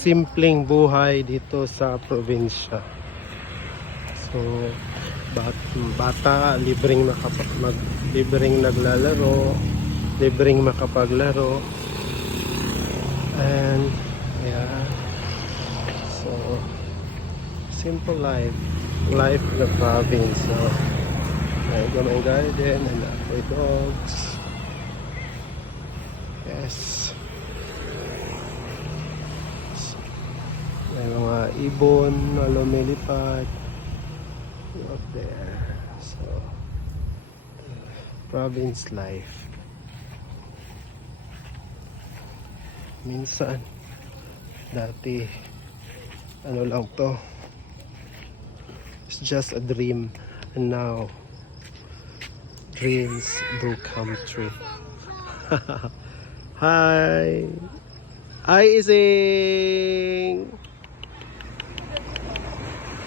simpleng buhay dito sa probinsya. So bata libreng libreng naglalaro, libreng makapaglaro, and yeah, so simple life in the province. So I got my garden and my dogs. Yes, may mga ibon na lumilipad up there. So province life. Minsan dati ano lang to, it's just a dream, and now dreams do come true. Hi, Ising.